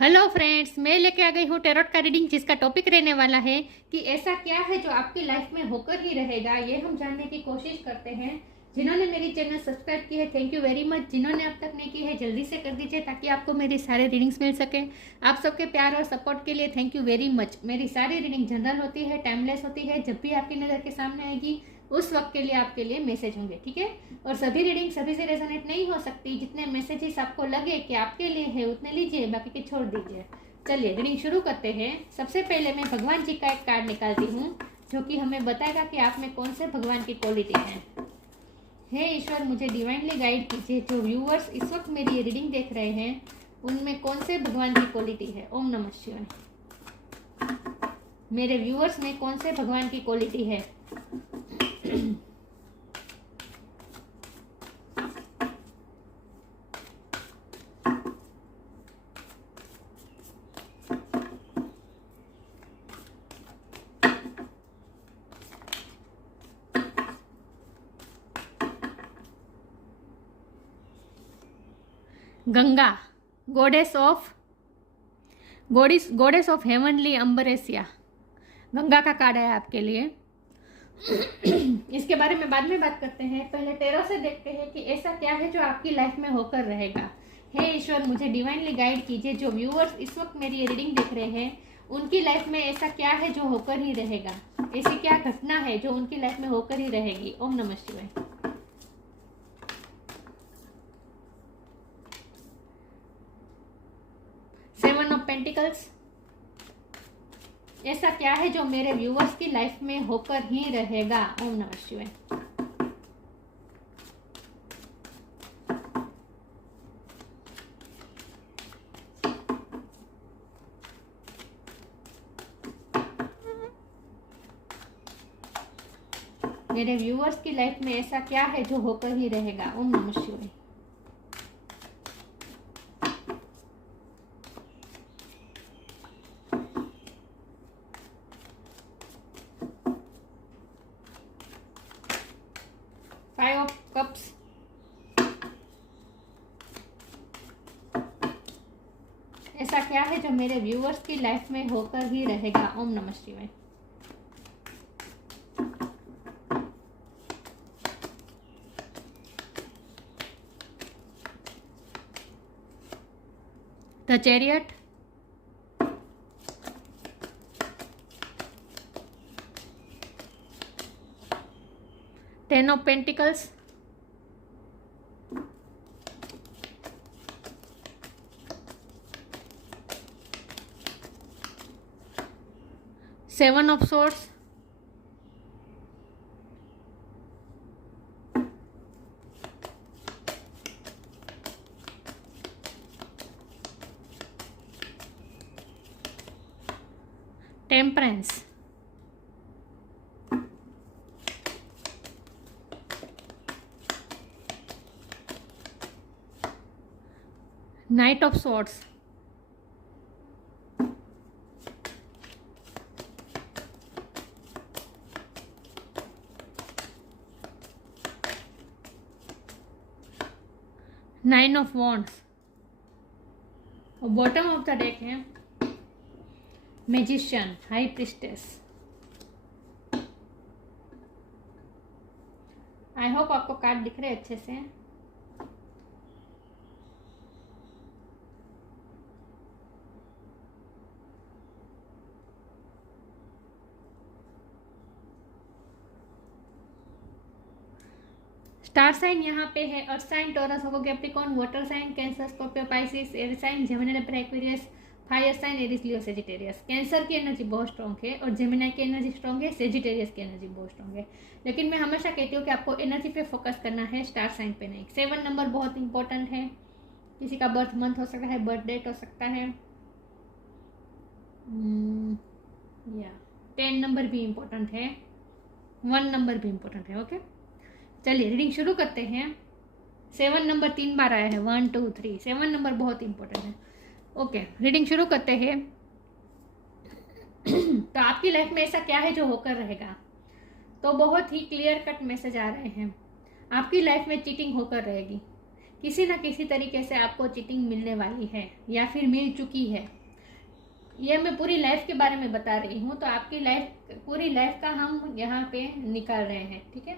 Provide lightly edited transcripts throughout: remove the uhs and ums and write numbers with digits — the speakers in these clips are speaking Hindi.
हेलो फ्रेंड्स, मैं लेके आ गई हूँ टैरोट का रीडिंग, जिसका टॉपिक रहने वाला है कि ऐसा क्या है जो आपकी लाइफ में होकर ही रहेगा। ये हम जानने की कोशिश करते हैं। जिन्होंने मेरी चैनल सब्सक्राइब की है, थैंक यू वेरी मच। जिन्होंने अब तक नहीं की है, जल्दी से कर दीजिए ताकि आपको मेरी सारे रीडिंग्स मिल सके। आप सबके प्यार और सपोर्ट के लिए थैंक यू वेरी मच। मेरी सारी रीडिंग जनरल होती है, टाइमलेस होती है। जब भी आपकी नज़र के सामने आएगी उस वक्त के लिए आपके लिए मैसेज होंगे, ठीक है। और सभी रीडिंग सभी से रेजोनेट नहीं हो सकती। जितने मैसेजेस आपको लगे कि आपके लिए है उतने लीजिए, बाकी के छोड़ दीजिए। चलिए रीडिंग शुरू करते हैं। सबसे पहले मैं भगवान जी का एक कार्ड निकालती हूँ जो कि हमें बताएगा कि आप में कौन से भगवान की क्वालिटी है। हे ईश्वर, मुझे डिवाइनली गाइड कीजिए। जो व्यूअर्स इस वक्त मेरी ये रीडिंग देख रहे हैं उनमें कौन से भगवान की क्वालिटी है। ओम नमः शिवाय। मेरे व्यूअर्स में कौन से भगवान की क्वालिटी है। Ganga, goddess of heavenly ambrosia, Ganga का कार्ड है आपके लिए। इसके बारे में बाद में बात करते हैं। पहले टैरो से देखते हैं कि ऐसा क्या है जो आपकी लाइफ में होकर रहेगा। हे ईश्वर, मुझे डिवाइनली गाइड कीजिए। जो व्यूअर्स इस वक्त मेरी ये रीडिंग देख रहे हैं उनकी लाइफ में ऐसा क्या है जो होकर ही रहेगा। ऐसी क्या घटना है जो उनकी लाइफ में होकर ही रहेगी। ओम नमः शिवाय। सेवन ऑफ पेंटिकल्स, ऐसा क्या है जो मेरे व्यूअर्स की लाइफ में होकर ही रहेगा। ओम नमः शिवाय। मेरे व्यूअर्स की लाइफ में ऐसा क्या है जो होकर ही रहेगा। ओम नमः शिवाय। फाइव ऑफ कप्स, ऐसा क्या है जो मेरे व्यूअर्स की लाइफ में होकर ही रहेगा। ओम नमः शिवाय। The chariot, ten of pentacles, seven of swords, temperance, knight of swords, nine of wands. और बॉटम ऑफ द डेक है magician, high priestess. I hope आपको कार्ड दिख रहे अच्छे से। स्टार साइन यहाँ पे है, earth sign Taurus, Capricorn, water sign Cancer, Scorpio, Pisces, air sign Gemini, Aquarius, fire sign Aries, Leo, Sagittarius. Cancer की एनर्जी बहुत स्ट्रॉन्ग है और जेमिनी की एनर्जी स्ट्रॉन्ग है, सेजिटेरियस की एनर्जी बहुत स्ट्रॉन्ग है। लेकिन मैं हमेशा कहती हूँ कि आपको एनर्जी पे फोकस करना है, स्टार साइन पे नहीं। 7 नंबर बहुत इंपॉर्टेंट है। किसी का बर्थ मंथ हो सकता है, बर्थ डेट हो सकता है, या 10 नंबर भी इम्पोर्टेंट है, 1 नंबर भी इम्पोर्टेंट है। ओके, चलिए रीडिंग शुरू करते हैं। 7 नंबर 3 बार आया है, 1 2 3। 7 नंबर बहुत इंपॉर्टेंट है। ओके, रीडिंग शुरू करते हैं। तो आपकी लाइफ में ऐसा क्या है जो होकर रहेगा। तो बहुत ही क्लियर कट मैसेज आ रहे हैं। आपकी लाइफ में चीटिंग होकर रहेगी। किसी ना किसी तरीके से आपको चीटिंग मिलने वाली है या फिर मिल चुकी है। ये मैं पूरी लाइफ के बारे में बता रही हूँ, तो आपकी लाइफ, पूरी लाइफ का हम यहाँ पे निकाल रहे हैं, ठीक है।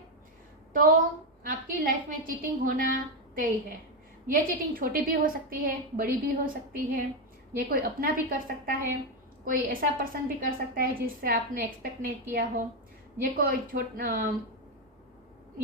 तो आपकी लाइफ में चीटिंग होना तय है। ये चीटिंग छोटी भी हो सकती है, बड़ी भी हो सकती है। ये कोई अपना भी कर सकता है, कोई ऐसा पर्सन भी कर सकता है जिससे आपने एक्सपेक्ट नहीं किया हो। ये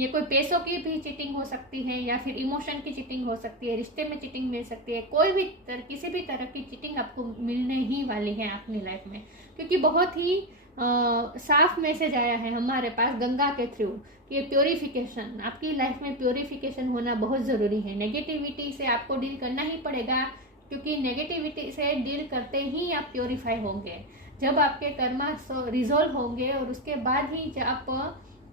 कोई पैसों की भी चीटिंग हो सकती है, या फिर इमोशन की चीटिंग हो सकती है, रिश्ते में चीटिंग मिल सकती है। कोई भी किसी भी तरह की चीटिंग आपको मिलने ही वाली है अपनी लाइफ में, क्योंकि बहुत ही साफ मैसेज आया है हमारे पास गंगा के थ्रू कि प्योरिफिकेशन, आपकी लाइफ में प्योरिफिकेशन होना बहुत ज़रूरी है। नेगेटिविटी से आपको डील करना ही पड़ेगा, क्योंकि नेगेटिविटी से डील करते ही आप प्योरीफाई होंगे। जब आपके कर्मा रिजोल्व होंगे और उसके बाद ही जब आप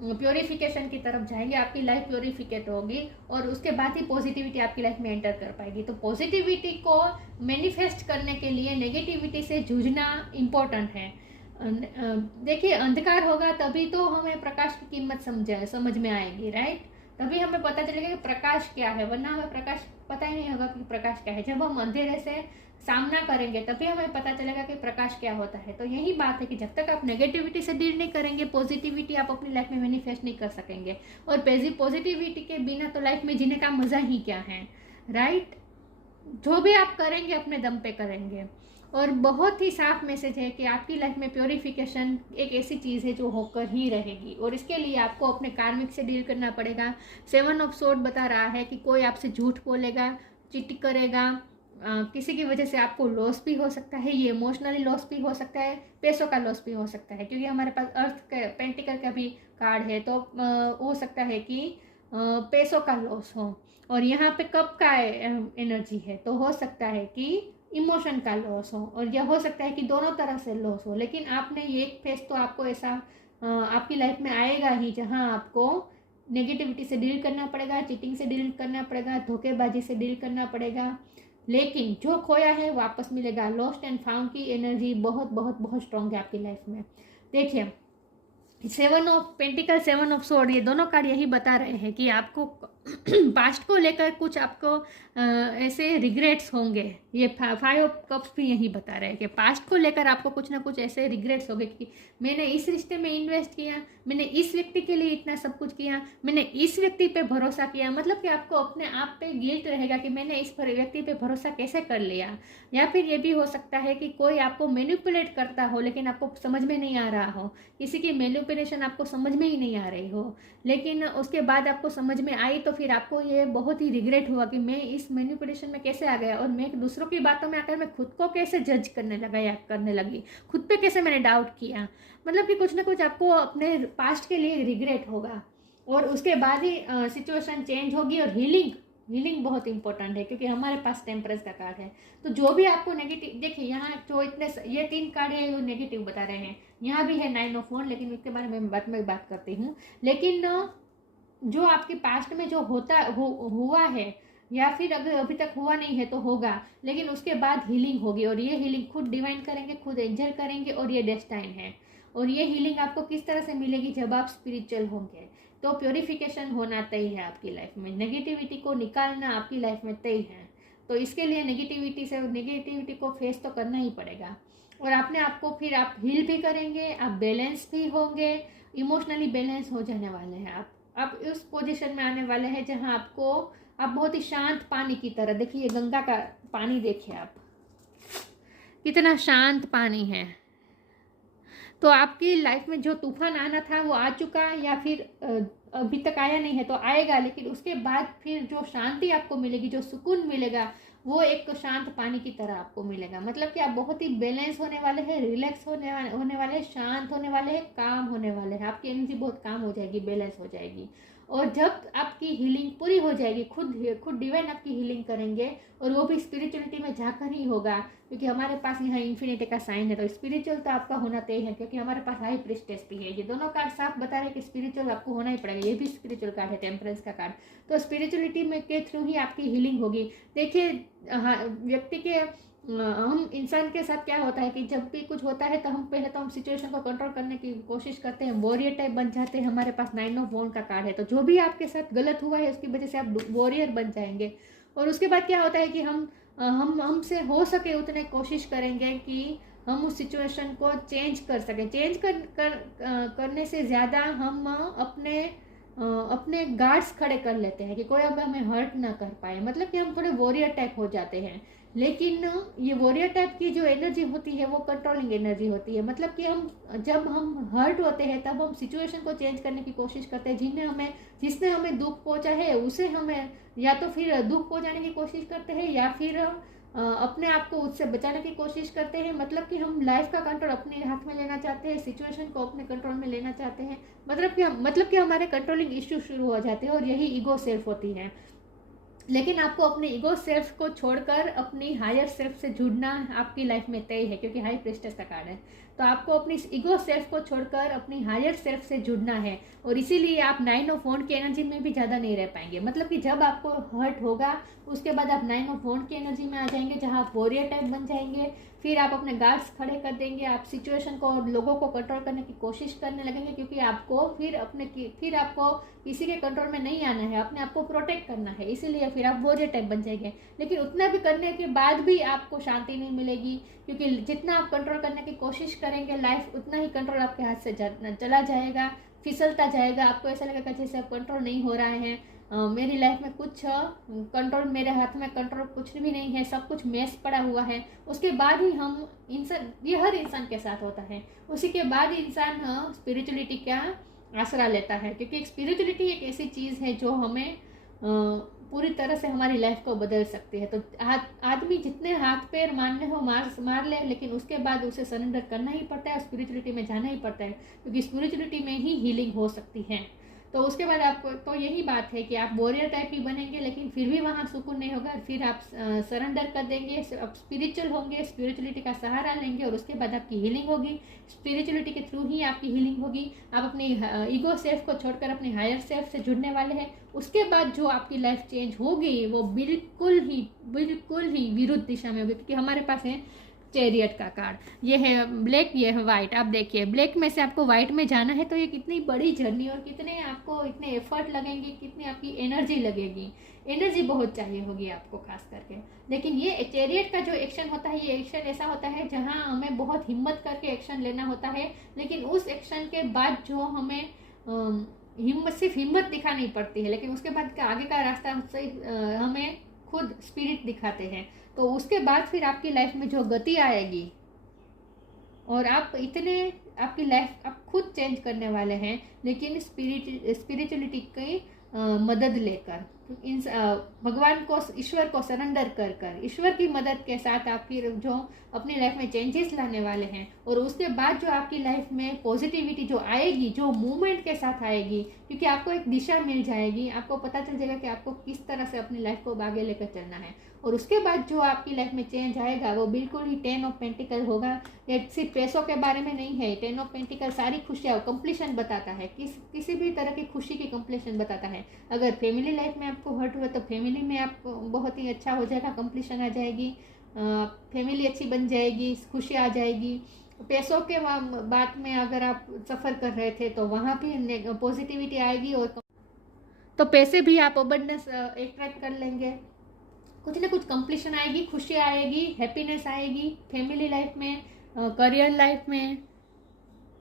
प्योरिफिकेशन की तरफ जाएंगे, आपकी लाइफ प्योरिफिकेट होगी और उसके बाद ही पॉजिटिविटी आपकी लाइफ में एंटर कर पाएगी। तो पॉजिटिविटी को मैनिफेस्ट करने के लिए नेगेटिविटी से जूझना इम्पोर्टेंट है। देखिए, अंधकार होगा तभी तो हमें प्रकाश की कीमत समझ में आएगी, राइट। तभी हमें पता चलेगा कि प्रकाश क्या है, वरना हमें प्रकाश पता ही नहीं होगा कि प्रकाश क्या है। जब हम अंधेरे से सामना करेंगे तभी हमें पता चलेगा कि प्रकाश क्या होता है। तो यही बात है कि जब तक आप नेगेटिविटी से डील नहीं करेंगे, पॉजिटिविटी आप अपनी लाइफ में मैनिफेस्ट नहीं कर सकेंगे। और पॉजिटिविटी के बिना तो लाइफ में जीने का मजा ही क्या है, राइट। जो भी आप करेंगे अपने दम पे करेंगे। और बहुत ही साफ मैसेज है कि आपकी लाइफ में प्योरिफिकेशन एक ऐसी चीज़ है जो होकर ही रहेगी, और इसके लिए आपको अपने कार्मिक से डील करना पड़ेगा। 7 ऑफ सोर्ड बता रहा है कि कोई आपसे झूठ बोलेगा, चीटिंग करेगा, किसी की वजह से आपको लॉस भी हो सकता है। ये इमोशनली लॉस भी हो सकता है, पैसों का लॉस भी हो सकता है, क्योंकि हमारे पास अर्थ का पेंटिकल का भी कार्ड है। तो हो सकता है कि पैसों का लॉस हो, और यहाँ पे कप का एनर्जी है, तो हो सकता है कि इमोशन का लॉस हो, और यह हो सकता है कि दोनों तरह से लॉस हो। लेकिन आपने ये एक फेस तो आपको ऐसा आपकी लाइफ में आएगा ही जहाँ आपको नेगेटिविटी से डील करना पड़ेगा, चीटिंग से डील करना पड़ेगा, धोखेबाजी से डील करना पड़ेगा। लेकिन जो खोया है वापस मिलेगा। लॉस्ट एंड फाउंड की एनर्जी बहुत बहुत बहुत स्ट्रॉन्ग है आपकी लाइफ में। देखिए, 7 ऑफ पेंटिकल, 7 ऑफ सोर्ड, ये दोनों कार्ड यही बता रहे हैं कि आपको पास्ट को लेकर कुछ आपको ऐसे रिग्रेट्स होंगे। ये 5 ऑफ कप्स भी यही बता रहे हैं कि पास्ट को लेकर आपको कुछ ना कुछ ऐसे रिग्रेट्स होंगे कि मैंने इस रिश्ते में इन्वेस्ट किया, मैंने इस व्यक्ति के लिए इतना सब कुछ किया, मैंने इस व्यक्ति पे भरोसा किया। मतलब कि आपको अपने आप पे गिल्ट रहेगा कि मैंने इस व्यक्ति पे भरोसा कैसे कर लिया। या फिर ये भी हो सकता है कि कोई आपको मैनिपुलेट करता हो, लेकिन आपको समझ में नहीं आ रहा हो। किसी की मैनिपुलेशन आपको समझ में ही नहीं आ रही हो, लेकिन उसके बाद आपको समझ में आई, तो फिर आपको ये बहुत ही रिग्रेट हुआ कि मैं इस मैनिपुलेशन में कैसे आ गया, और मैं दूसरों की बातों में आकर मैं खुद को कैसे जज करने लगा या करने लगी, खुद पे कैसे मैंने डाउट किया। मतलब कि कुछ ना कुछ आपको अपने पास्ट के लिए रिग्रेट होगा, और उसके बाद ही सिचुएशन चेंज होगी। और हीलिंग बहुत इंपॉर्टेंट है, क्योंकि हमारे पास टेम्परेंस का कार्ड है। तो जो भी आपको नेगेटिव, देखिए यहाँ जो इतने ये 3 कार्ड है जो नेगेटिव बता रहे हैं, यहाँ भी है 9 ऑफ वॉन्ड, लेकिन इसके बारे में बात करती हूँ। लेकिन जो आपके पास्ट में जो हुआ है, या फिर अगर अभी तक हुआ नहीं है तो होगा, लेकिन उसके बाद हीलिंग होगी, और ये हीलिंग खुद डिवाइन करेंगे, खुद एंजल करेंगे, और ये डेस्टाइन है। और ये हीलिंग आपको किस तरह से मिलेगी, जब आप स्पिरिचुअल होंगे। तो प्योरिफिकेशन होना तय है आपकी लाइफ में, नेगेटिविटी को निकालना आपकी लाइफ में तय है। तो इसके लिए नेगेटिविटी को फेस तो करना ही पड़ेगा, और अपने आप को फिर आप हील भी करेंगे, आप बैलेंस भी होंगे, इमोशनली बैलेंस हो जाने वाले हैं आप उस पोजीशन में आने वाले हैं जहां आप बहुत ही शांत पानी की तरह, देखिए गंगा का पानी देखिए आप, कितना शांत पानी है। तो आपकी लाइफ में जो तूफान आना था वो आ चुका, या फिर अभी तक आया नहीं है तो आएगा, लेकिन उसके बाद फिर जो शांति आपको मिलेगी, जो सुकून मिलेगा, वो एक शांत पानी की तरह आपको मिलेगा। मतलब कि आप बहुत ही बैलेंस होने वाले हैं, रिलैक्स होने वाले हैं, शांत होने वाले हैं, काम होने वाले हैं। आपकी एनर्जी बहुत काम हो जाएगी, बैलेंस हो जाएगी। और जब आपकी हीलिंग पूरी हो जाएगी, खुद डिवाइन आपकी हीलिंग करेंगे, और वो भी स्पिरिचुअलिटी में जाकर ही होगा, क्योंकि हमारे पास यहाँ इन्फिनिटी का साइन है। तो स्पिरिचुअल तो आपका होना तय है, क्योंकि हमारे पास हाई प्रीस्टेस भी है। ये दोनों कार्ड साफ बता रहे हैं कि स्पिरिचुअल आपको होना ही पड़ेगा। ये भी स्पिरिचुअल कार्ड है, टेम्परेंस का कार्ड। तो स्पिरिचुअलिटी में के थ्रू ही आपकी हीलिंग होगी। देखिए, व्यक्ति के हम इंसान के साथ क्या होता है कि जब भी कुछ होता है तो हम सिचुएशन को कंट्रोल करने की कोशिश करते हैं, वॉरियर टाइप बन जाते हैं। हमारे पास 9 ऑफ वॉन्ड का कार्ड है, तो जो भी आपके साथ गलत हुआ है उसकी वजह से आप वॉरियर बन जाएंगे, और उसके बाद क्या होता है कि हमसे हो सके उतने कोशिश करेंगे कि हम उस सिचुएशन को चेंज कर सकें। चेंज करने से ज़्यादा हम अपने गार्ड्स खड़े कर लेते हैं कि कोई अब हमें हर्ट ना कर पाए, मतलब कि हम थोड़े वॉरियर टाइप हो जाते हैं। लेकिन ये वॉरियर टाइप की जो एनर्जी होती है वो कंट्रोलिंग एनर्जी होती है, मतलब कि जब हम हर्ट होते हैं तब हम सिचुएशन को चेंज करने की कोशिश करते हैं। जिसने हमें दुख पहुंचा है उसे हमें या तो फिर दुख पहुंचाने की कोशिश करते हैं या फिर अपने आप को उससे बचाने की कोशिश करते हैं। मतलब कि हम लाइफ का कंट्रोल अपने हाथ में लेना चाहते हैं, सिचुएशन को अपने कंट्रोल में लेना चाहते हैं। मतलब कि हमारे कंट्रोलिंग इश्यू शुरू हो जाते हैं और यही ईगो सेल्फ होती है। लेकिन आपको अपने ईगो सेल्फ को छोड़कर अपनी हायर सेल्फ से जुड़ना आपकी लाइफ में तय है, क्योंकि हाई प्रिस्टेस का कार्ड है। तो आपको अपनी ईगो सेल्फ को छोड़कर अपनी हायर सेल्फ से जुड़ना है, और इसीलिए आप 9 ऑफ वॉन्ड की एनर्जी में भी ज़्यादा नहीं रह पाएंगे। मतलब कि जब आपको हर्ट होगा उसके बाद आप 9 ऑफ वॉन्ड की एनर्जी में आ जाएंगे, जहाँ आप वॉरियर टाइप बन जाएंगे। फिर आप अपने गार्ड्स खड़े कर देंगे, आप सिचुएशन को और लोगों को कंट्रोल करने की कोशिश करने लगेंगे, क्योंकि आपको फिर आपको किसी के कंट्रोल में नहीं आना है, अपने आप को प्रोटेक्ट करना है। इसीलिए फिर आप वॉरियर टाइप बन जाएंगे। लेकिन उतना भी करने के बाद भी आपको शांति नहीं मिलेगी, क्योंकि जितना आप कंट्रोल करने की कोशिश करेंगे लाइफ उतना ही कंट्रोल आपके हाथ से चला जाएगा, फिसलता जाएगा। आपको ऐसा लगेगा जैसे अब कंट्रोल नहीं हो रहा है, मेरी लाइफ में कुछ कंट्रोल, मेरे हाथ में कंट्रोल कुछ भी नहीं है, सब कुछ मेस पड़ा हुआ है। उसके बाद ही हम इंसान, ये हर इंसान के साथ होता है, उसी के बाद इंसान स्पिरिचुअलिटी का आसरा लेता है। क्योंकि स्पिरिचुअलिटी एक ऐसी चीज़ है जो हमें पूरी तरह से हमारी लाइफ को बदल सकती है। तो आदमी जितने हाथ पैर मारने हो मार ले, लेकिन उसके बाद उसे सरेंडर करना ही पड़ता है, स्पिरिचुअलिटी में जाना ही पड़ता है, क्योंकि स्पिरिचुअलिटी में ही हीलिंग हो सकती है। तो उसके बाद आपको तो यही बात है कि आप वॉरियर टाइप ही बनेंगे, लेकिन फिर भी वहाँ सुकून नहीं होगा। फिर आप सरेंडर कर देंगे, आप स्पिरिचुअल होंगे, स्पिरिचुअलिटी का सहारा लेंगे, और उसके बाद आपकी हीलिंग होगी। स्पिरिचुअलिटी के थ्रू ही आपकी हीलिंग होगी। आप अपनी ईगो सेल्फ को छोड़कर अपने हायर सेल्फ से जुड़ने वाले हैं। उसके बाद जो आपकी लाइफ चेंज होगी वो बिल्कुल ही विरुद्ध दिशा में होगी, क्योंकि हमारे पास है चैरियट का कार्ड। ये है ब्लैक, ये है वाइट। आप देखिए ब्लैक में से आपको वाइट में जाना है, तो ये कितनी बड़ी जर्नी और कितने आपको इतने एफर्ट लगेंगे, कितनी आपकी एनर्जी लगेगी। एनर्जी बहुत चाहिए होगी आपको खास करके। लेकिन ये चैरियट का जो एक्शन होता है, ये एक्शन ऐसा होता है जहाँ हमें बहुत हिम्मत करके एक्शन लेना होता है। लेकिन उस एक्शन के बाद जो हमें सिर्फ हिम्मत दिखानी पड़ती है, लेकिन उसके बाद आगे का रास्ता हमें खुद स्पिरिट दिखाते हैं। तो उसके बाद फिर आपकी लाइफ में जो गति आएगी, और आपकी लाइफ आप खुद चेंज करने वाले हैं, लेकिन स्पिरिचुअलिटी की मदद लेकर, भगवान को, ईश्वर को सरेंडर कर ईश्वर की मदद के साथ आपकी जो अपनी लाइफ में चेंजेस लाने वाले हैं। और उसके बाद जो आपकी लाइफ में पॉजिटिविटी जो आएगी, जो मूवमेंट के साथ आएगी, क्योंकि आपको एक दिशा मिल जाएगी, आपको पता चल जाएगा कि आपको किस तरह से अपनी लाइफ को आगे लेकर चलना है। और उसके बाद जो आपकी लाइफ में चेंज आएगा वो बिल्कुल ही 10 ऑफ पेंटिकल होगा। ये सिर्फ पैसों के बारे में नहीं है। 10 ऑफ पेंटिकल सारी खुशियाँ कंप्लीशन बताता है, किसी भी तरह की खुशी की कंप्लीशन बताता है। अगर फैमिली लाइफ में आपको हर्ट हुआ तो फैमिली में आपको बहुत ही अच्छा हो जाएगा, कंप्लीशन आ जाएगी, फैमिली अच्छी बन जाएगी, खुशी आ जाएगी। पैसों के बात में अगर आप सफ़र कर रहे थे तो वहाँ भी पॉजिटिविटी आएगी, और तो पैसे भी आप अबंडेंस अट्रैक्ट कर लेंगे। कुछ ना कुछ कंप्लीशन आएगी, खुशी आएगी, हैप्पीनेस आएगी फैमिली लाइफ में, करियर लाइफ में,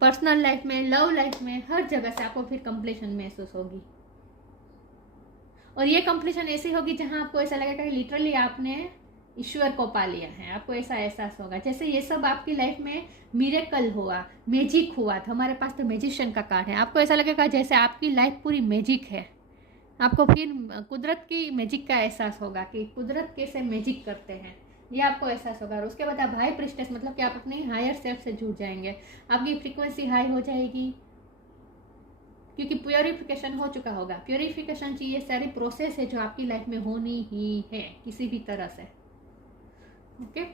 पर्सनल लाइफ में, लव लाइफ में, हर जगह से आपको फिर कंप्लीशन महसूस होगी। और ये कंप्लीशन ऐसी होगी जहां आपको ऐसा लगेगा कि लिटरली आपने ईश्वर को पा लिया है। आपको ऐसा एहसास होगा जैसे ये सब आपकी लाइफ में मिरेकल हुआ, मैजिक हुआ था। हमारे पास तो मैजिशियन का कार्ड है। आपको ऐसा लगेगा जैसे आपकी लाइफ पूरी मैजिक है। आपको फिर कुदरत की मैजिक का एहसास होगा कि कुदरत कैसे मैजिक करते हैं, ये आपको एहसास होगा। और उसके बाद आप हाई प्रिस्टेस, मतलब कि आप अपनी हायर सेल्फ से जुड़ जाएंगे। आपकी फ्रीक्वेंसी हाई हो जाएगी, क्योंकि प्योरिफिकेशन हो चुका होगा। प्योरिफिकेशन की ये सारी प्रोसेस है जो आपकी लाइफ में होनी ही है किसी भी तरह से। ओके,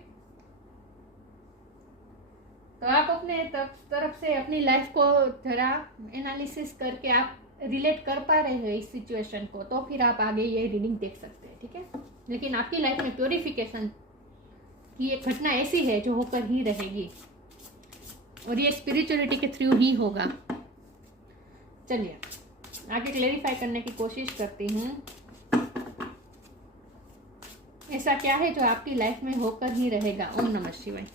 तो आप अपने तरफ से अपनी लाइफ को जरा एनालिसिस करके आप रिलेट कर पा रहे हैं इस सिचुएशन को, तो फिर आप आगे ये रीडिंग देख सकते हैं, ठीक है। लेकिन आपकी लाइफ में प्योरिफिकेशन की एक घटना ऐसी है जो होकर ही रहेगी, और ये स्पिरिचुअलिटी के थ्रू ही होगा। चलिए आगे क्लेरिफाई करने की कोशिश करती हूँ। ऐसा क्या है जो आपकी लाइफ में होकर ही रहेगा। ओम नमः शिवाय।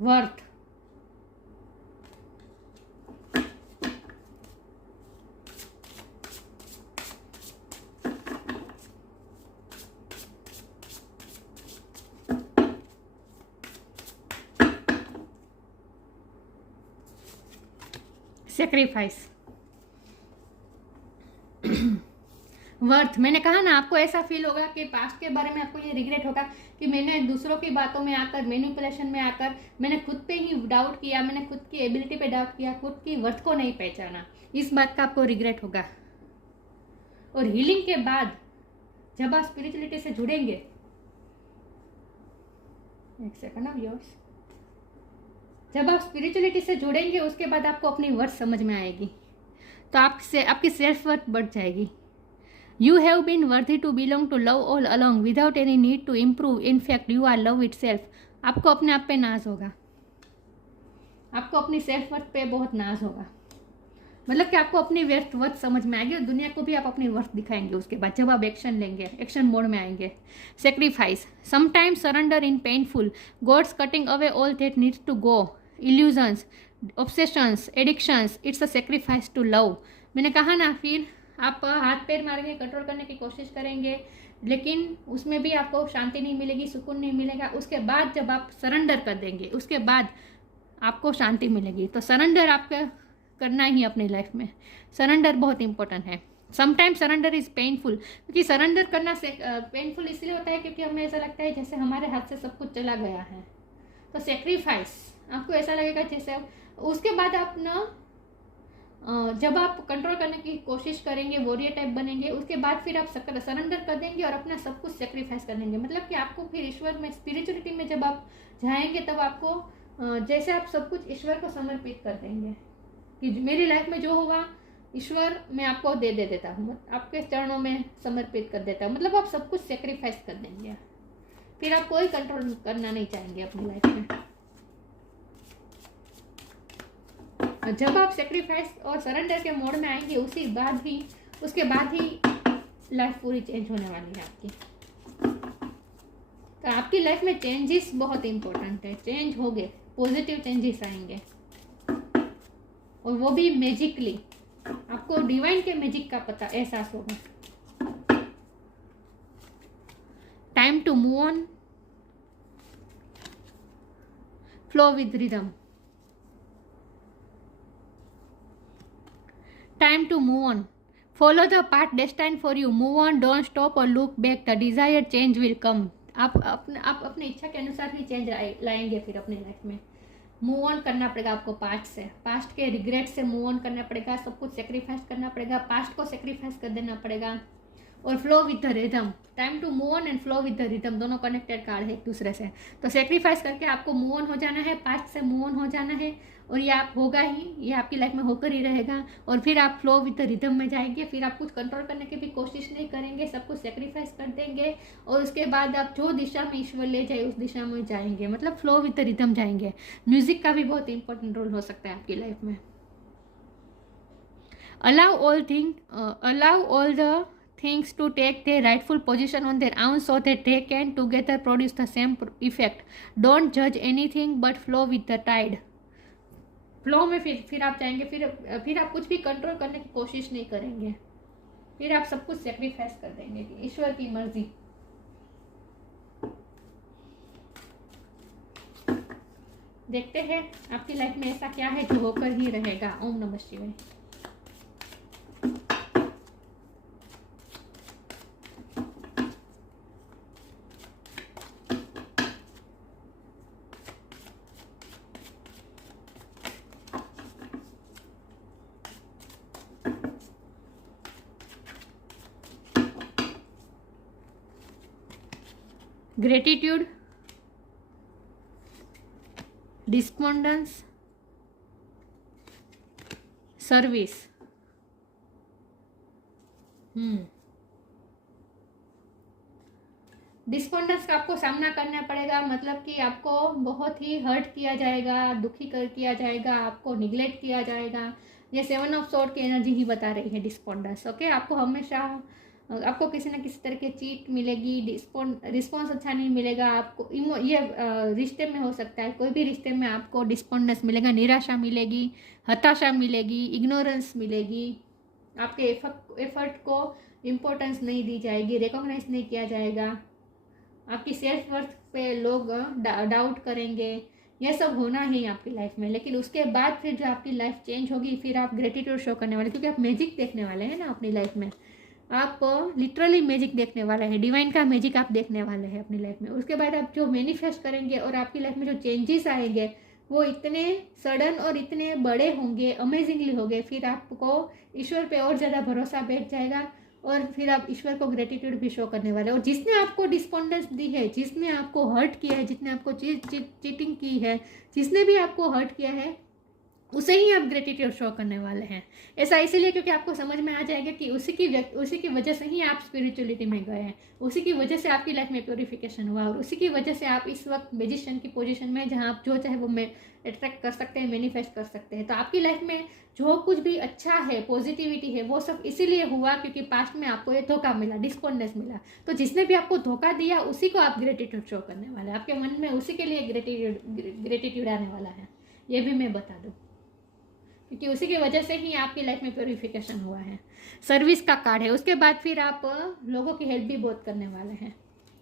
Worth, sacrifice. वर्थ, मैंने कहा ना आपको ऐसा फील होगा कि पास्ट के बारे में आपको ये रिग्रेट होगा कि मैंने दूसरों की बातों में आकर, मैनिपुलेशन में आकर मैंने खुद पे ही डाउट किया, मैंने खुद की एबिलिटी पे डाउट किया, खुद की वर्थ को नहीं पहचाना। इस बात का आपको रिग्रेट होगा। और हीलिंग के बाद जब आप स्पिरिचुअलिटी से जुड़ेंगे, एक सेकंड ऑफ योर्स, जब आप स्पिरिचुअलिटी से जुड़ेंगे उसके बाद आपको अपनी वर्थ समझ में आएगी, तो आपकी सेल्फ वर्थ बढ़ जाएगी। You have been worthy to belong to love all along without any need to improve. In fact, you are love itself. आपको अपने आप पे नाज होगा, आपको अपनी सेल्फ वर्थ पे बहुत नाज होगा। मतलब कि आपको अपनी वर्थ समझ में आएगी और दुनिया को भी आप अपनी वर्थ दिखाएंगे उसके बाद, जब आप एक्शन लेंगे, एक्शन मोड में आएंगे। Sacrifice, sometimes surrender in painful, gods cutting away all that needs to go, illusions, obsessions, addictions, it's a sacrifice to love. मैंने कहा ना, फिर आप हाथ पैर मारेंगे, कंट्रोल करने की कोशिश करेंगे, लेकिन उसमें भी आपको शांति नहीं मिलेगी, सुकून नहीं मिलेगा। उसके बाद जब आप सरेंडर कर देंगे उसके बाद आपको शांति मिलेगी। तो सरेंडर आपका करना ही अपनी लाइफ में, सरेंडर बहुत इंपॉर्टेंट है। समटाइम्स सरेंडर इज़ पेनफुल, क्योंकि सरेंडर करना से पेनफुल इसलिए होता है क्योंकि हमें ऐसा लगता है जैसे हमारे हाथ से सब कुछ चला गया है। तो सेक्रीफाइस आपको ऐसा लगेगा जैसे, उसके बाद आप ना जब आप कंट्रोल करने की कोशिश करेंगे, वॉरियर टाइप बनेंगे, उसके बाद फिर आप सरेंडर कर देंगे और अपना सब कुछ सेक्रीफाइस कर देंगे। मतलब कि आपको फिर ईश्वर में, स्पिरिचुअलिटी में जब आप जाएंगे तब आपको जैसे आप सब कुछ ईश्वर को समर्पित कर देंगे कि मेरी लाइफ में जो होगा ईश्वर मैं आपको दे देता हूँ, आपके चरणों में समर्पित कर देता हूँ। मतलब आप सब कुछ सेक्रीफाइस कर देंगे, फिर आप कोई कंट्रोल करना नहीं चाहेंगे अपनी लाइफ में। जब आप सेक्रीफाइस और सरेंडर के मोड में आएंगे उसके बाद ही लाइफ पूरी चेंज होने वाली है आपकी। तो आपकी लाइफ में चेंजेस बहुत इंपॉर्टेंट है, चेंज होंगे, पॉजिटिव चेंजेस आएंगे, और वो भी मैजिकली। आपको डिवाइन के मैजिक का पता एहसास होगा। Time to move on, flow with rhythm. Time to move on. Follow the path destined for you. Move on, don't stop or look back. The desired change will come. आप अपनी इच्छा के अनुसार ही चेंज लाएंगे फिर अपनी लाइफ में। मूव ऑन करना पड़ेगा आपको पास्ट से, पास्ट के रिग्रेट से मूव ऑन करना पड़ेगा, सब कुछ सेक्रीफाइस करना पड़ेगा, पास्ट को सेक्रीफाइस कर देना पड़ेगा। और flow with the rhythm, time to move on and flow with the rhythm, दोनों कनेक्टेड कार्ड है एक दूसरे से। तो सेक्रीफाइस करके आपको मूव ऑन हो जाना है, पास्ट से मूव ऑन हो जाना है, और ये आप होगा ही, ये आपकी लाइफ में होकर ही रहेगा। और फिर आप फ्लो विद द रिदम में जाएंगे, फिर आप कुछ कंट्रोल करने की भी कोशिश नहीं करेंगे, सब कुछ सेक्रीफाइस कर देंगे, और उसके बाद आप जो दिशा में ईश्वर ले जाए उस दिशा में जाएंगे। मतलब फ्लो विद द रिदम जाएंगे। म्यूजिक का भी बहुत इंपॉर्टेंट रोल हो सकता है आपकी लाइफ में। allow all the things to take their rightful position on their own so that they can together produce the same effect. Don't judge anything but flow with the tide. Flow में फिर आप जाएंगे, फिर आप कुछ भी कंट्रोल करने की कोशिश नहीं करेंगे, फिर आप सब कुछ सेक्रीफाइस कर देंगे कि ईश्वर की मर्जी। देखते हैं आपकी लाइफ में ऐसा क्या है जो होकर ही रहेगा। ओम नमः शिवाय। Gratitude, despondence, service. डिस्पॉन्डेंस का आपको सामना करना पड़ेगा, मतलब कि आपको बहुत ही हर्ट किया जाएगा, दुखी कर किया जाएगा, आपको निगलेक्ट किया जाएगा। ये 7 ऑफ सॉर्ड की एनर्जी ही बता रही है डिस्पॉन्डेंस। ओके, आपको हमेशा आपको किसी न किसी तरह की चीट मिलेगी, रिस्पॉन्स अच्छा नहीं मिलेगा आपको। ये रिश्ते में हो सकता है, कोई भी रिश्ते में आपको डिस्पॉन्डेंस मिलेगा, निराशा मिलेगी, हताशा मिलेगी, इग्नोरेंस मिलेगी, आपके एफर्ट को इम्पोर्टेंस नहीं दी जाएगी, रिकॉग्नाइज नहीं किया जाएगा, आपकी सेल्फ वर्थ पे लोग डाउट करेंगे। ये सब होना ही आपकी लाइफ में। लेकिन उसके बाद फिर जो आपकी लाइफ चेंज होगी, फिर आप ग्रेटिट्यूड शो करने वाले, क्योंकि आप मैजिक देखने वाले हैं ना अपनी लाइफ में। आप लिटरली मैजिक देखने वाले हैं, डिवाइन का मैजिक आप देखने वाले हैं अपनी लाइफ में। उसके बाद आप जो मैनिफेस्ट करेंगे और आपकी लाइफ में जो चेंजेस आएंगे वो इतने सडन और इतने बड़े होंगे, अमेजिंगली होंगे। फिर आपको ईश्वर पे और ज़्यादा भरोसा बैठ जाएगा और फिर आप ईश्वर को ग्रेटिट्यूड भी शो करने वाले। और जिसने आपको डिस्पॉन्डेंस दी है, जिसने आपको हर्ट किया है, जिसने आपको चीटिंग की है, जिसने भी आपको हर्ट किया है, उसे ही आप ग्रेटिट्यूड शो करने वाले हैं। ऐसा इसीलिए क्योंकि आपको समझ में आ जाएगा कि उसी की वजह से ही आप स्पिरिचुअलिटी में गए हैं, उसी की वजह से आपकी लाइफ में प्योरिफिकेशन हुआ, और उसी की वजह से आप इस वक्त मैजिशियन की पोजीशन में, जहां आप जो चाहे वो अट्रैक्ट कर सकते हैं, मैनिफेस्ट कर सकते हैं। तो आपकी लाइफ में जो कुछ भी अच्छा है, पॉजिटिविटी है, वो सब इसीलिए हुआ क्योंकि पास्ट में आपको ये धोखा मिला, डिस्पॉन्डेंस मिला। तो जिसने भी आपको धोखा दिया उसी को आप ग्रेटिट्यूड शो करने वाले, आपके मन में उसी के लिए ग्रेटिट्यूड आने वाला है। ये भी मैं बता दूँ, क्योंकि उसी की वजह से ही आपकी लाइफ में प्योरिफिकेशन हुआ है। सर्विस का कार्ड है। उसके बाद फिर आप लोगों की हेल्प भी बहुत करने वाले हैं।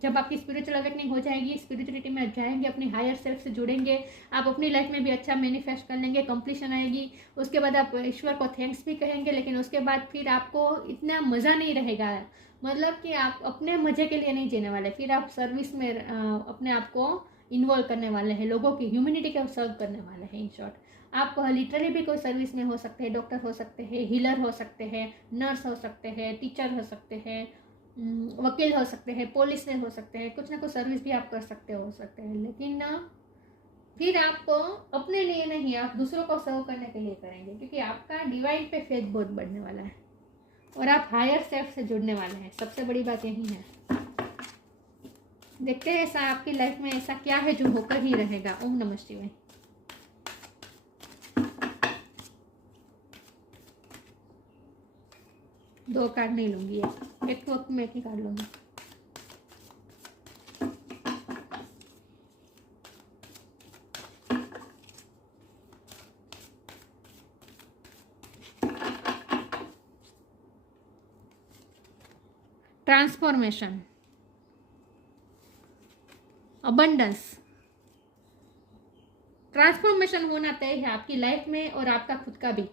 जब आपकी स्पिरिचुअल अवेकनिंग हो जाएगी, स्पिरिचुअलिटी में जाएंगे, अपनी हायर सेल्फ से जुड़ेंगे, आप अपनी लाइफ में भी अच्छा मैनिफेस्ट कर लेंगे, कंप्लीशन आएगी। उसके बाद आप ईश्वर को थैंक्स भी कहेंगे। लेकिन उसके बाद फिर आपको इतना मज़ा नहीं रहेगा, मतलब कि आप अपने मज़े के लिए नहीं जीने वाले। फिर आप सर्विस में अपने आप को इन्वॉल्व करने वाले हैं, लोगों की ह्यूमैनिटी को सर्व करने वाले हैं। इन शॉर्ट, आप लिटरली भी कोई सर्विस में हो सकते हैं, डॉक्टर हो सकते हैं, हीलर हो सकते हैं, नर्स हो सकते हैं, टीचर हो सकते हैं, वकील हो सकते हैं, पुलिस में हो सकते हैं, कुछ ना कुछ सर्विस भी आप कर सकते हो सकते हैं। लेकिन फिर आपको अपने लिए नहीं, आप दूसरों को सर्व करने के लिए करेंगे, क्योंकि आपका डिवाइन पे फेथ बहुत बढ़ने वाला है और आप हायर सेल्फ से जुड़ने वाले हैं। सबसे बड़ी बात यही है। देखते हैं ऐसा आपकी लाइफ में ऐसा क्या है जो होकर ही रहेगा। ओम नमः शिवाय। दो कार्ड नहीं लूंगी, एक वक्त में एक ही कार्ड लूंगी। ट्रांसफॉर्मेशन, अबंडेंस, ट्रांसफॉर्मेशन होना तय है आपकी लाइफ में और आपका खुद का भी।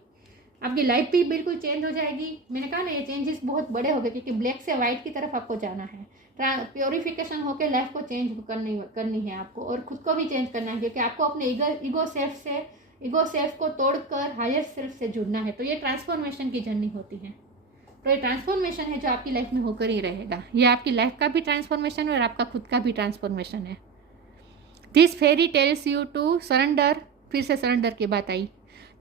आपकी लाइफ भी बिल्कुल चेंज हो जाएगी। मैंने कहा ना, ये चेंजेस बहुत बड़े हो गए, क्योंकि ब्लैक से वाइट की तरफ आपको जाना है। प्योरिफिकेशन होकर लाइफ को चेंज करनी है आपको, और खुद को भी चेंज करना है, क्योंकि आपको अपने ईगो सेल्फ को तोड़कर हायर सेल्फ से जुड़ना है। तो ये ट्रांसफॉर्मेशन की जर्नी होती है। तो ये ट्रांसफॉर्मेशन है जो आपकी लाइफ में होकर ही रहेगा। ये आपकी लाइफ का भी ट्रांसफॉर्मेशन है और आपका खुद का भी ट्रांसफॉर्मेशन है। This fairy tells you to surrender, फिर से सरेंडर की बात आई।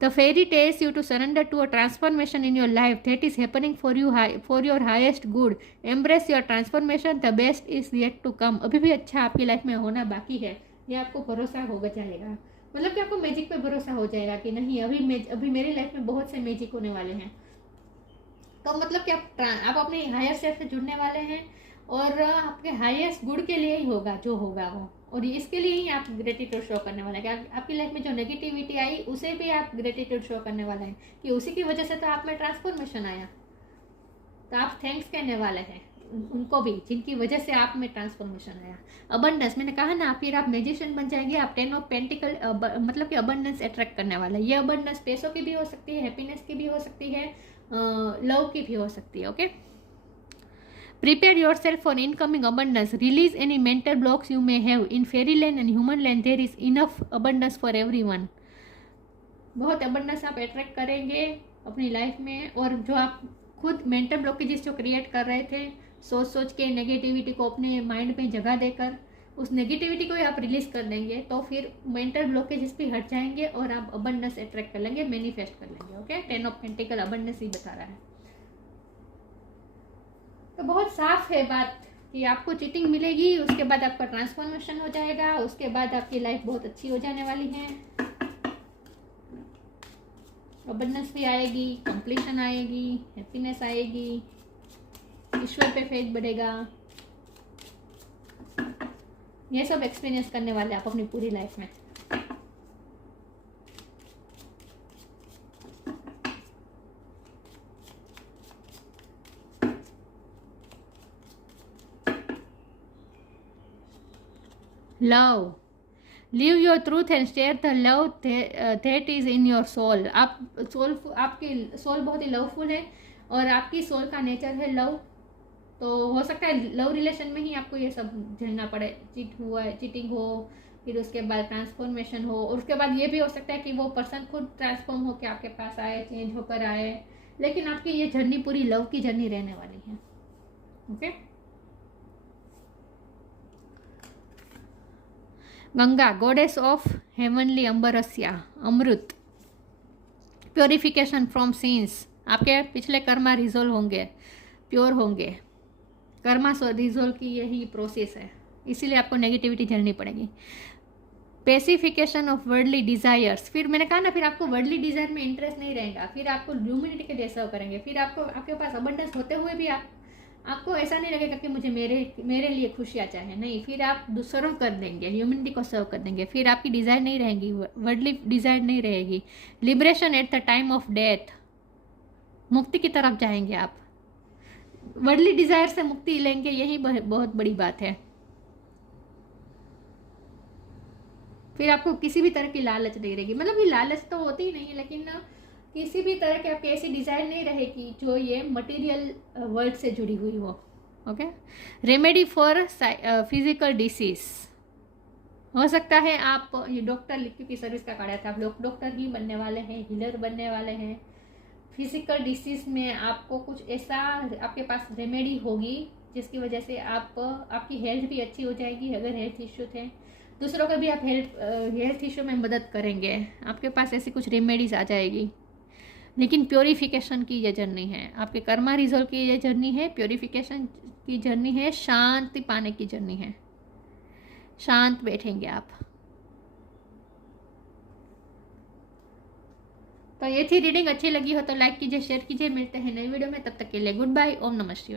The fairy tells you to surrender to a transformation in your life that is happening for your highest good. Embrace your transformation. The best is yet to come. अभी भी अच्छा आपकी लाइफ में होना बाकी है, ये आपको भरोसा होगा जाएगा। मतलब कि आपको मैजिक पे भरोसा हो जाएगा कि नहीं, अभी मेरी लाइफ में बहुत से मैजिक होने वाले हैं। तो मतलब कि आप अपने हायर सेल्फ से जुड़ने वाले हैं और आपके हाईएस्ट गुड के लिए ही होगा जो होगा वो, और इसके लिए ही आप ग्रेटिट्यूड शो करने वाले हैं। कि आपकी लाइफ में जो नेगेटिविटी आई उसे भी आप ग्रेटिट्यूड शो करने वाले हैं कि उसी की वजह से तो आप में ट्रांसफॉर्मेशन आया। तो आप थैंक्स कहने वाले हैं उनको भी, जिनकी वजह से आप में ट्रांसफॉर्मेशन आया। अबंडेंस, मैंने कहा ना, फिर आप मैजिशियन बन जाएंगे। आप 10 ऑफ पेंटिकल मतलब कि अबंडेंस अट्रैक्ट करने वाला है। ये अबंडेंस पैसों की भी हो सकती है, हैप्पीनेस की भी हो सकती है, लव की भी हो सकती है। Okay, prepare yourself for incoming abundance. Release any mental blocks you may have. In fairyland and human land there is enough abundance for everyone. बहुत abundance आप अट्रैक्ट करेंगे अपनी लाइफ में। और जो आप खुद मेंटल ब्लॉकेजेस जो क्रिएट कर रहे थे, सोच के नेगेटिविटी को अपने माइंड में जगह देकर, उस नेगेटिविटी को ही आप रिलीज कर देंगे, तो फिर मेंटल ब्लॉकेजेस भी हट जाएंगे और आप अबंडेंस अट्रैक्ट कर लेंगे, मैनिफेस्ट कर लेंगे। ओके, 10 ऑफ पेंटिकल अबंडेंस ही बता रहा है। तो बहुत साफ है बात, कि आपको चीटिंग मिलेगी, उसके बाद आपका ट्रांसफॉर्मेशन हो जाएगा, उसके बाद आपकी लाइफ बहुत अच्छी हो जाने वाली है, अबंडेंस भी आएगी, कंप्लीशन आएगी, हैप्पीनेस आएगी, ईश्वर पे फेथ बढ़ेगा। ये सब एक्सपीरियंस करने वाले आप अपनी पूरी लाइफ में। Love, live your truth and share the love that is in your soul. आप सोल, आपकी सोल बहुत ही लवफुल है और आपकी सोल का नेचर है लव। तो हो सकता है लव रिलेशन में ही आपको ये सब झेलना पड़े, चीटिंग हो, फिर उसके बाद ट्रांसफॉर्मेशन हो, और उसके बाद ये भी हो सकता है कि वो पर्सन खुद ट्रांसफॉर्म होकर आपके पास आए, चेंज होकर आए, लेकिन आपकी ये जर्नी पूरी लव की जर्नी रहने वाली है। Okay. Ganga, goddess of heavenly ambrosia, अमृत, प्योरिफिकेशन फ्रॉम सिंस। आपके पिछले कर्मा रिजोल्व होंगे, प्योर होंगे। कर्मा रिजोल्व की यही प्रोसेस है, इसीलिए आपको नेगेटिविटी झेलनी पड़ेगी। पेसिफिकेशन ऑफ वर्ल्डली डिजायर्स, फिर मैंने कहा ना, फिर आपको वर्ल्डली डिजायर में इंटरेस्ट नहीं रहेगा, फिर आपको ह्यूमैनिटी के लिए सर्व करेंगे, फिर आपको आपके पास अबंडेंस होते हुए भी आपको ऐसा नहीं लगेगा कि मुझे मेरे लिए खुशियाँ चाहिए, नहीं, फिर आप दूसरों कर देंगे, ह्यूमैनिटी को सर्व कर देंगे, फिर आपकी डिज़ायर नहीं रहेगी, वर्ल्डली डिज़ायर नहीं रहेगी। Liberation at the time of death, मुक्ति की तरफ जाएंगे आप, वर्ल्डली डिज़ायर से मुक्ति लेंगे, यही बहुत बड़ी बात है। फिर आपको किसी भी तरह की लालच नहीं रहेगी, मतलब ये लालच तो होती ही नहीं है, लेकिन किसी भी तरह की आपकी ऐसी डिज़ायर नहीं रहेगी जो ये मटेरियल वर्ल्ड से जुड़ी हुई हो। Okay. Remedy for physical disease, हो सकता है आप ये डॉक्टर लिख की सर्विस का कार्ड है, आप लोग डॉक्टर ही बनने वाले हैं, हीलर बनने वाले हैं। फिजिकल डिसीज में आपको कुछ ऐसा आपके पास रेमेडी होगी जिसकी वजह से आपकी हेल्थ भी अच्छी हो जाएगी। अगर हेल्थ इश्यू थे, दूसरों का भी आप हेल्थ इश्यू में मदद करेंगे, आपके पास ऐसी कुछ रेमेडीज आ जाएगी। लेकिन प्योरीफिकेशन की ये जर्नी है, आपके कर्मा रिजोल्व की ये जर्नी है, प्योरीफिकेशन की जर्नी है, शांति पाने की जर्नी है, शांत बैठेंगे आप। तो ये थी रीडिंग, अच्छी लगी हो तो लाइक कीजिए, शेयर कीजिए। मिलते हैं नई वीडियो में, तब तक के लिए गुड बाय, ओम नमः शिवाय।